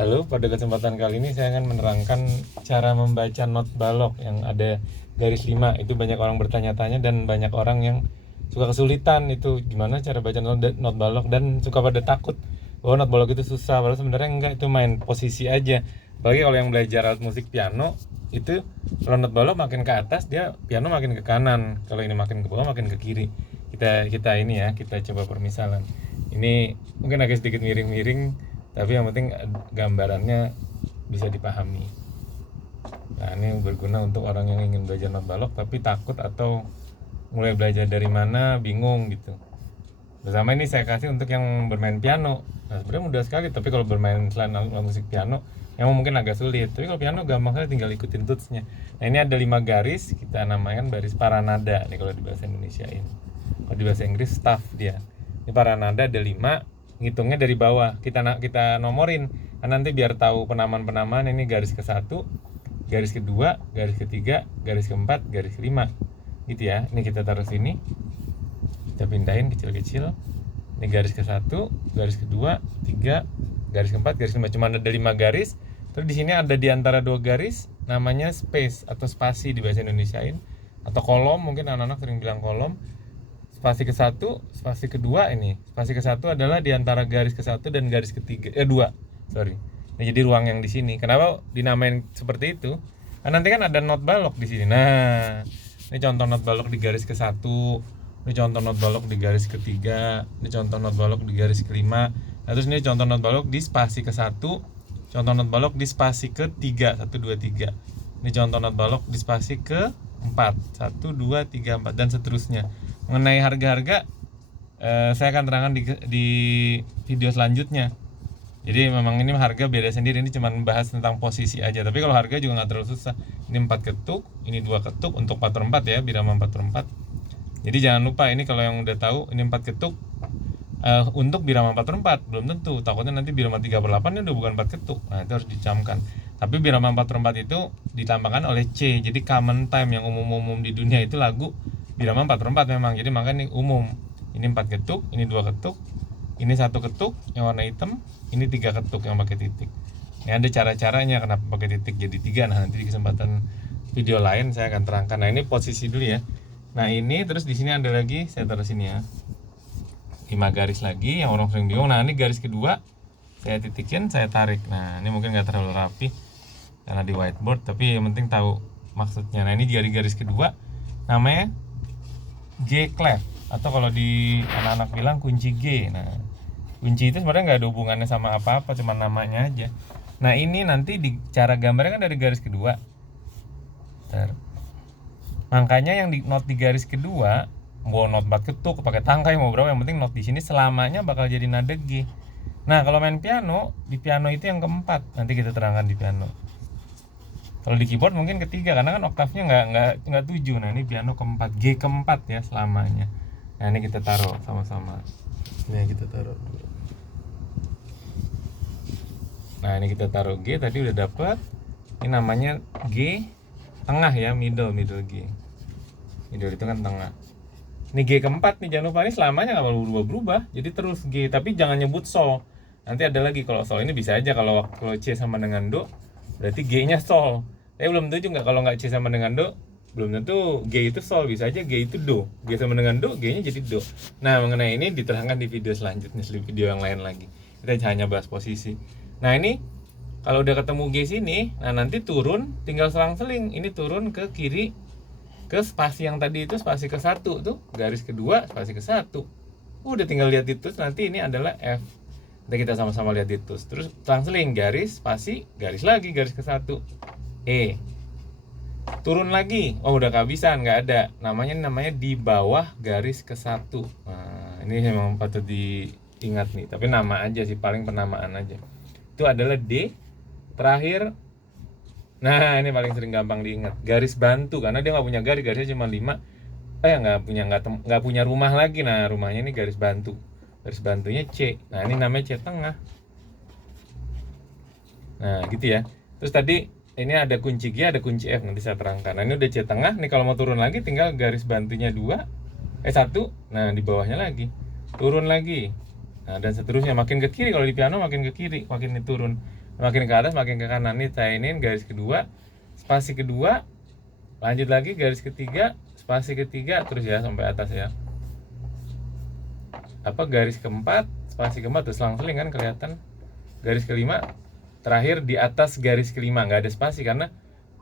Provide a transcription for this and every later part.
Halo, pada kesempatan kali ini saya akan menerangkan cara membaca not balok yang ada garis 5. Itu banyak orang bertanya-tanya dan banyak orang yang suka kesulitan itu gimana cara baca not balok dan suka pada takut bahwa not balok itu susah. Padahal sebenarnya enggak, itu main posisi aja. Apalagi kalau yang belajar alat musik piano itu kalau not balok makin ke atas dia piano makin ke kanan, kalau ini makin ke bawah makin ke kiri. Kita ini ya, kita coba permisalan. Ini mungkin agak sedikit miring-miring tapi yang penting gambarannya bisa dipahami. Nah, ini berguna untuk orang yang ingin belajar not balok tapi takut atau mulai belajar dari mana bingung gitu. Bersama ini saya kasih untuk yang bermain piano. Nah, sebenarnya mudah sekali, tapi kalau bermain selain alat musik piano yang mungkin agak sulit. Tapi kalau piano gampang sekali, tinggal ikutin tutsnya. Nah, ini ada 5 garis, kita namakan baris paranada nih kalau di bahasa Indonesia ini. Kalau di bahasa Inggris staff dia. Ini paranada ada 5, ngitungnya dari bawah. Kita nomorin. Nah, nanti biar tahu penamaan-penamaan ini garis ke-1, garis kedua, garis ketiga, garis keempat, garis kelima. Gitu ya. Ini kita taruh sini. Kita pindahin kecil-kecil. Ini garis ke-1, garis kedua, 3, garis keempat, garis kelima. Cuma ada 5 garis. Terus di sini ada di antara 2 garis namanya space atau spasi di bahasa Indonesiain, atau kolom, mungkin anak-anak sering bilang kolom. Spasi ke-1, spasi kedua ini. Spasi ke-1 adalah di antara garis ke-1 dan garis ketiga, 2. Sorry. Nah, jadi ruang yang di sini. Kenapa dinamain seperti itu? Nah, nanti kan ada not balok di sini. Nah, ini contoh not balok di garis ke-1. Ini contoh not balok di garis ketiga. Ini contoh not balok di garis kelima. Nah, terus ini contoh not balok di spasi ke-1. Contoh not balok di spasi ke-3. 1, 2, 3. Ini contoh not balok di spasi ke-4. 1, 2, 3, 4 dan seterusnya. Mengenai harga-harga saya akan terangkan di video selanjutnya. Jadi memang ini harga beda sendiri, ini cuma bahas tentang posisi aja. Tapi kalau harga juga nggak terlalu susah. Ini 4 ketuk, ini 2 ketuk untuk 4/4 ya, birama 4/4. Jadi jangan lupa, ini kalau yang udah tahu ini 4 ketuk untuk birama 4/4 belum tentu. Takutnya nanti birama 3/8 ini udah bukan 4 ketuk. Nah, itu harus dicamkan. Tapi birama 4/4 itu ditambahkan oleh C. Jadi common time yang umum-umum di dunia itu lagu birama 4/4 memang. Jadi makanya ini umum. Ini 4 ketuk, ini 2 ketuk, ini 1 ketuk yang warna hitam, ini 3 ketuk yang pakai titik. Ini ada cara-caranya kenapa pakai titik jadi 3. Nah, nanti di kesempatan video lain saya akan terangkan. Nah, ini posisi dulu ya. Nah, ini terus di sini ada lagi, saya taruh sini ya. 5 garis lagi yang orang sering bingung. Nah, ini garis kedua saya titikin, saya tarik. Nah, ini mungkin nggak terlalu rapi karena di whiteboard, tapi yang penting tahu maksudnya. Nah, ini garis kedua namanya G clef, atau kalau di anak-anak bilang kunci G. Nah, kunci itu sebenarnya nggak ada hubungannya sama apa-apa, cuma namanya aja. Nah, ini nanti di cara gambarnya kan dari garis kedua. Makanya yang di not di garis kedua, mau not 4 ketuk, pakai tangkai mau berapa, yang penting not di sini selamanya bakal jadi nada G. Nah, kalau main piano, di piano itu yang keempat. Nanti kita terangkan di piano. Kalau di keyboard mungkin ketiga karena kan oktavnya nggak 7. Nah, ini piano keempat, G keempat ya selamanya. Nah, ini kita taruh sama-sama. Ini kita taruh dulu. Nah, ini kita taruh G tadi udah dapet. Ini namanya G tengah ya, middle G. Middle itu kan tengah. Ini G keempat nih, jangan lupa, ini selamanya nggak perlu berubah-berubah. Jadi terus G, tapi jangan nyebut sol. Nanti ada lagi kalau sol ini bisa aja kalau C sama dengan do, berarti G-nya sol. Tapi belum tentu juga kalau nggak C sama dengan do, belum tentu G itu sol, bisa aja G itu do. G sama dengan do, G-nya jadi do. Nah, mengenai ini diterangkan di video selanjutnya, di video yang lain lagi. Kita hanya bahas posisi. Nah, ini kalau udah ketemu G sini, nah nanti turun, tinggal selang-seling. Ini turun ke kiri, ke spasi yang tadi itu, spasi ke-1 tuh, garis kedua, spasi ke-1. Udah tinggal lihat itu, nanti ini adalah F. Nanti kita sama-sama lihat itu. Terus selang-seling, garis, spasi, garis lagi, garis ke-1. E. Turun lagi, oh udah kehabisan, nggak ada. Namanya di bawah garis ke-1. Nah, ini memang patut diingat nih, tapi nama aja sih, paling penamaan aja. Itu adalah D. Terakhir, nah ini paling sering gampang diingat, garis bantu, karena dia nggak punya garis, garisnya cuma 5. Nggak punya rumah lagi. Nah, rumahnya ini garis bantu, garis bantunya C. Nah, ini namanya C tengah. Nah, gitu ya. Terus tadi ini ada kunci G, ada kunci F, nanti saya terangkan. Nah, ini udah C tengah. Nih kalau mau turun lagi tinggal garis bantunya 1. Nah, di bawahnya lagi turun lagi. Nah, dan seterusnya, makin ke kiri, kalau di piano makin ke kiri makin turun. makin ke atas makin ke kanan. Nih saya ini garis kedua, spasi kedua, lanjut lagi garis ketiga, spasi ketiga, terus ya sampai atas ya. Apa garis keempat, spasi keempat, terus selang-seling kan kelihatan. Garis kelima terakhir di atas garis kelima, nggak ada spasi karena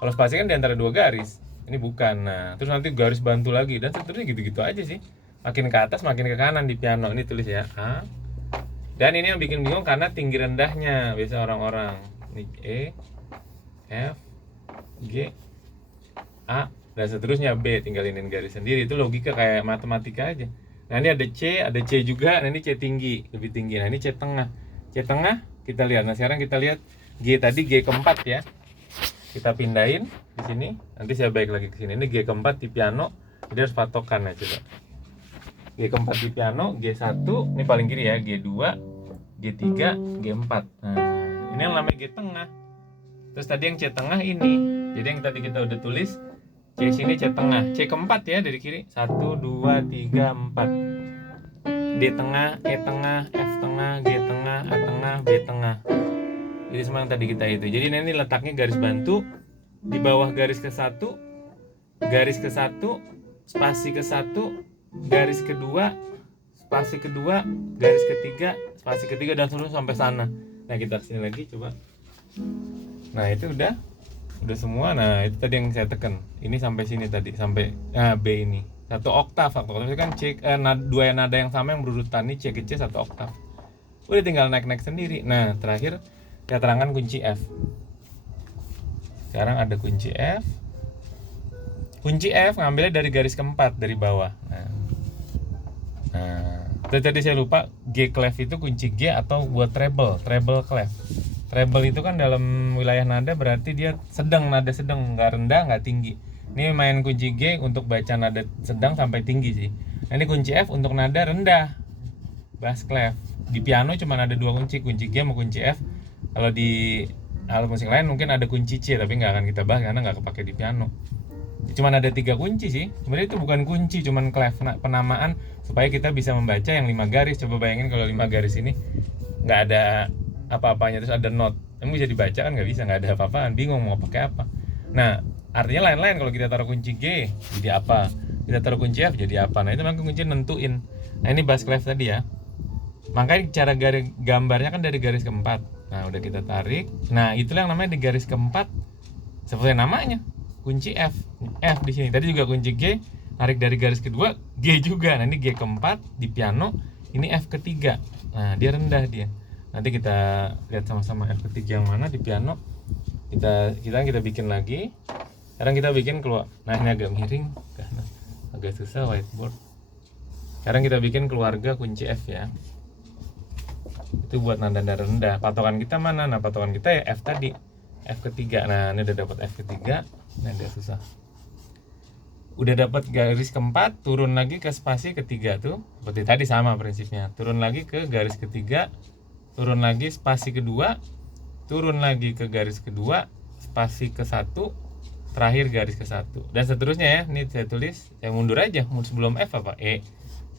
kalau spasi kan di antara dua garis, ini bukan. Nah terus nanti garis bantu lagi dan seterusnya gitu-gitu aja sih, makin ke atas makin ke kanan di piano. Ini tulis ya A. Dan ini yang bikin bingung karena tinggi rendahnya biasa orang-orang. Ini E, F, G, A, dan seterusnya B, tinggal ini garis sendiri. Itu logika kayak matematika aja. Nah ini ada C juga. Nah ini C tinggi, lebih tinggi. Nah ini C tengah. C tengah kita lihat. Nah sekarang kita lihat G tadi, G keempat ya. Kita pindahin di sini. Nanti saya balik lagi ke sini. Ini G keempat di piano. Jadi harus patokan ya coba. G keempat di piano, G1, ini paling kiri ya, G2, G3, G4. Nah, ini yang namanya G tengah. Terus tadi yang C tengah ini. Jadi yang tadi kita udah tulis, C sini C tengah. C keempat ya dari kiri. 1, 2, 3, 4. D tengah, E tengah, F tengah, G tengah, A tengah, B tengah. Jadi semua yang tadi kita itu. Jadi ini letaknya garis bantu di bawah garis ke-1, garis ke-1, spasi ke-1, garis kedua, spasi kedua, garis ketiga, spasi ketiga, dan seterusnya sampai sana. Nah kita kesini lagi coba. Nah itu udah semua. Nah itu tadi yang saya tekan. Ini sampai sini tadi, sampai B ini 1 oktav. Itu kan C, dua nada yang sama yang berurutan. Ini C ke C 1 oktav. Udah tinggal naik sendiri. Nah terakhir saya terangkan kunci F. Sekarang ada kunci F. Kunci F ngambilnya dari garis keempat dari bawah. Nah, tadi saya lupa, G clef itu kunci G atau buat treble clef. Treble itu kan dalam wilayah nada berarti dia sedang, nada sedang, nggak rendah nggak tinggi. Ini main kunci G untuk baca nada sedang sampai tinggi sih. Nah, ini kunci F untuk nada rendah, bass clef. Di piano cuma ada 2 kunci G sama kunci F. Kalau di alat musik lain mungkin ada kunci C, tapi nggak akan kita bahas karena nggak kepake di piano. Cuman ada 3 kunci sih. Sebenarnya itu bukan kunci, cuman clef, penamaan supaya kita bisa membaca yang 5 garis. Coba bayangin kalau 5 garis ini nggak ada apa-apanya, terus ada not, emang bisa dibaca kan? Nggak bisa, nggak ada apa-apaan, bingung mau pakai apa. Nah artinya lain-lain. Kalau kita taruh kunci G jadi apa, kita taruh kunci F jadi apa. Nah itu memang kunci nentuin. Nah ini bass clef tadi ya, makanya cara gambarnya kan dari garis keempat. Nah udah kita tarik. Nah itulah yang namanya di garis keempat, seperti namanya kunci F di sini. Tadi juga kunci G, tarik dari garis kedua, G juga. Nah ini G keempat di piano, ini F ketiga. Nah dia rendah dia. Nanti kita lihat sama-sama F ketiga yang mana di piano. Kita bikin lagi. Sekarang kita bikin keluar. Nah ini agak miring karena agak susah whiteboard. Sekarang kita bikin keluarga kunci F ya. Itu buat nada rendah. Patokan kita mana? Nah patokan kita ya F tadi, F ketiga. Nah ini udah dapat F ketiga. Nah dia susah. Udah dapat garis keempat, turun lagi ke spasi ketiga tuh. Seperti tadi sama prinsipnya. Turun lagi ke garis ketiga, turun lagi spasi kedua, turun lagi ke garis kedua, spasi ke 1, terakhir garis ke 1, dan seterusnya ya. Ini saya tulis, saya mundur aja. Sebelum F apa E,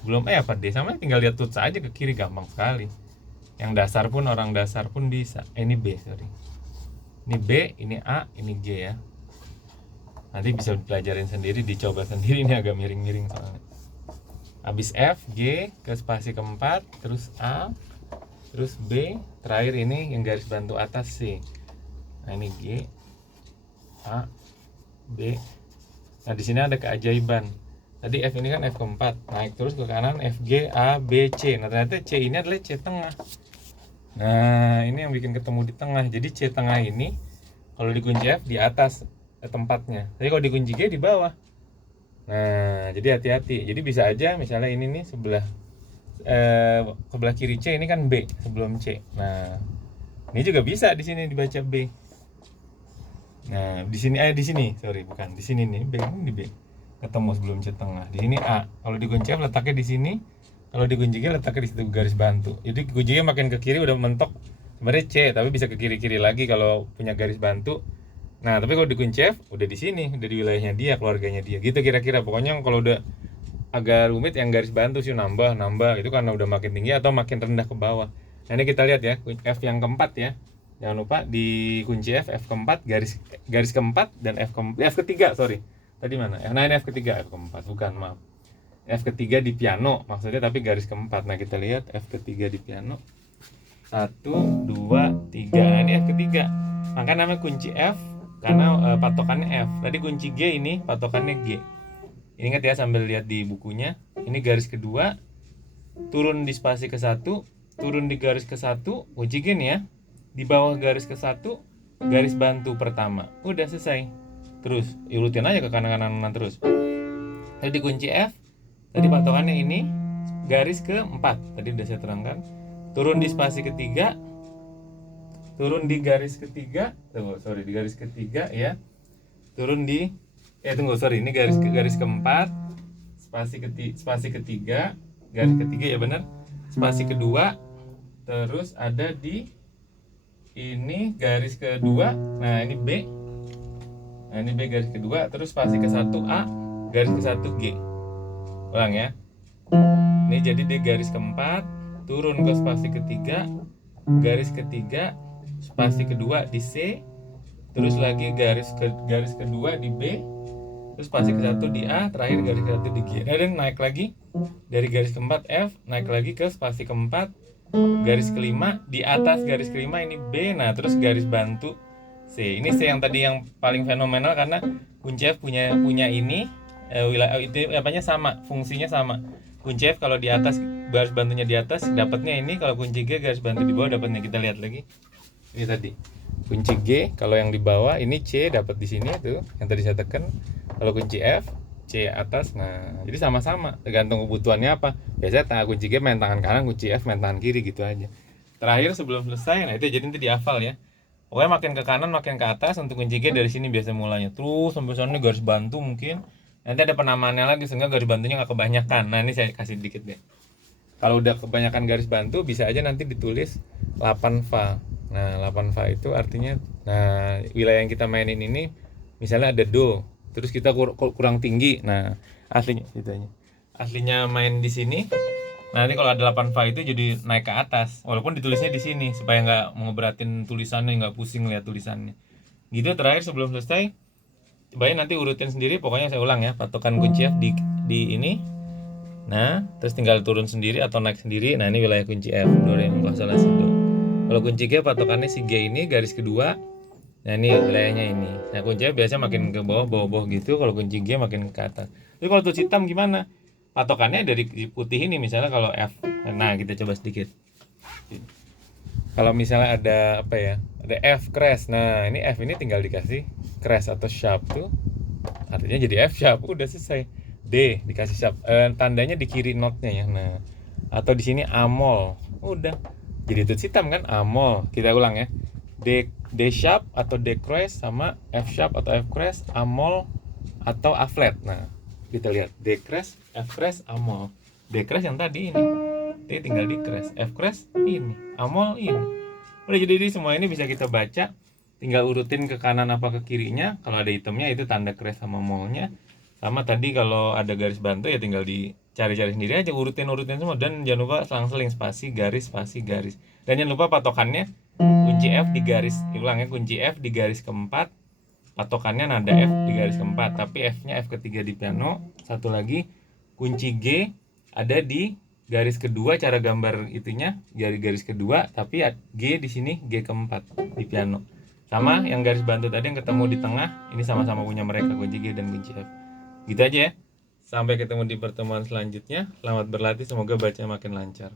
sebelum E apa D, sama tinggal lihat tuts aja ke kiri, gampang sekali. Yang dasar pun, orang dasar pun bisa. Ini B, sorry. Ini B, ini A, ini G ya. Nanti bisa dipelajarin sendiri, dicoba sendiri. Ini agak miring-miring soalnya. Habis F, G, ke spasi keempat, terus A, terus B, terakhir ini yang garis bantu atas C. Nah ini G, A, B. Nah di sini ada keajaiban. Tadi F ini kan F keempat, naik terus ke kanan, F, G, A, B, C. Nah ternyata C ini adalah C tengah. Nah ini yang bikin ketemu di tengah. Jadi C tengah ini kalau dikunci F di atas tempatnya, tapi kalau dikunci G di bawah. Nah jadi hati-hati. Jadi bisa aja misalnya ini nih sebelah kiri C ini kan B sebelum C. Nah ini juga bisa di sini dibaca B. Nah di sini sorry, bukan di sini nih, B ini di B ketemu sebelum C tengah. Di sini A. Kalau dikunci F letaknya di sini. Kalau dikunci G letaknya di situ garis bantu. Jadi kuncinya makin ke kiri udah mentok sebenarnya C, tapi bisa ke kiri-kiri lagi kalau punya garis bantu. Nah tapi kalau dikunci F udah di sini, udah di wilayahnya dia, keluarganya dia. Gitu kira-kira. Pokoknya kalau udah agak rumit yang garis bantu sih nambah itu karena udah makin tinggi atau makin rendah ke bawah. Nah ini kita lihat ya, F yang keempat ya. Jangan lupa di kunci F keempat, garis keempat dan F ketiga, sorry. Tadi mana? Nah, ini F ketiga, F keempat, bukan, maaf. F ketiga di piano maksudnya, tapi garis keempat. Nah, kita lihat F ketiga di piano. 1, 2, 3. Nah, ini F ketiga. Maka namanya kunci F karena patokannya F. Tadi kunci G ini patokannya G. Ingat ya sambil lihat di bukunya. Ini garis kedua, turun di spasi ke 1, turun di garis ke 1, kunci G nih ya. Di bawah garis ke 1, garis bantu pertama. Udah selesai. Terus urutin aja ke kanan-kanan terus. Tadi kunci F, tadi patokannya ini garis ke-4. Tadi udah saya terangkan. Turun di spasi ketiga, turun di garis ketiga. Di garis ketiga ya. Turun di ini garis keempat, spasi ketiga, garis ketiga ya benar. Spasi kedua, terus ada di ini garis kedua. Nah, ini B. Nah, ini B garis kedua, terus spasi ke 1A, garis ke 1G. Ulang ya. Ini jadi di garis keempat, turun ke spasi ketiga, garis ketiga, spasi kedua di C, terus lagi garis kedua di B, terus spasi ke 1 di A, terakhir garis ke 1 di G. Dan naik lagi dari garis keempat F, naik lagi ke spasi keempat, garis kelima, di atas garis kelima ini B, nah terus garis bantu C. Ini C yang tadi yang paling fenomenal karena kunci F punya ini wilayah itu apanya sama, fungsinya sama. Kunci F kalau di atas garis bantunya di atas dapatnya ini, kalau kunci G garis bantu di bawah dapatnya. Kita lihat lagi. Ini tadi kunci G, kalau yang di bawah ini C dapat di sini tuh yang tadi saya tekan. Kalau kunci F C atas. Nah, jadi sama-sama tergantung kebutuhannya apa. Biasanya kunci G main tangan kanan, kunci F main tangan kiri gitu aja. Terakhir sebelum selesai, nah itu jadi nanti dihafal ya. Pokoknya makin ke kanan makin ke atas. Untuk kunci G dari sini biasa mulanya terus sampai sana garis bantu mungkin. Nanti ada penamaannya lagi sehingga garis bantunya nggak kebanyakan. Nah, ini saya kasih dikit deh. Kalau udah kebanyakan garis bantu bisa aja nanti ditulis 8 fa. Nah, 8 fa itu artinya, nah wilayah yang kita mainin ini misalnya ada do, terus kita kurang tinggi. Nah, aslinya main di sini. Nah, ini kalau ada 8 fa itu jadi naik ke atas, walaupun ditulisnya di sini supaya nggak ngeberatin tulisannya, nggak pusing lihat tulisannya. Gitu. Terakhir sebelum selesai, cobain nanti urutin sendiri. Pokoknya saya ulang ya, patokan kunci F di ini. Nah, terus tinggal turun sendiri atau naik sendiri. Nah, ini wilayah kunci F, do re mi fa sol la si do. Kalau kunci G patokannya si G ini garis kedua. Nah, ini wilayahnya ini. Nah, kunci F biasanya makin ke bawah gitu. Kalau kunci G makin ke atas. Tapi kalau tulis hitam gimana? Patokannya dari putih ini, misalnya kalau F. Nah, kita coba sedikit. Kalau misalnya ada apa ya? Ada F crash. Nah, ini F ini tinggal dikasih crash atau sharp tuh. Artinya jadi F sharp, udah selesai. D dikasih sharp. Tandanya di kiri notnya ya. Nah, atau di sini amol. Udah. Jadi tulis hitam kan, amol. Kita ulang ya. D sharp atau D crash sama F sharp atau F crash, amol atau A flat. Nah, kita lihat D crash, F crash, amol. D crash yang tadi ini. D tinggal di crash, F crash ini, amol ini. Udah, jadi semua ini bisa kita baca. Tinggal urutin ke kanan apa ke kirinya. Kalau ada hitamnya itu tanda crash sama molnya. Sama tadi kalau ada garis bantu ya tinggal dicari-cari sendiri aja, urutin semua. Dan jangan lupa selang-seling spasi garis. Dan jangan lupa patokannya kunci F di garis, ulangnya kunci F di garis keempat, patokannya nada F di garis keempat, tapi F-nya F ketiga di piano. Satu lagi kunci G ada di garis kedua, cara gambar itunya garis kedua, tapi G di sini G keempat di piano. Sama yang garis bantu tadi yang ketemu di tengah, ini sama-sama punya mereka, kunci G dan kunci F. Gitu aja ya. Sampai ketemu di pertemuan selanjutnya. Selamat berlatih, semoga baca makin lancar.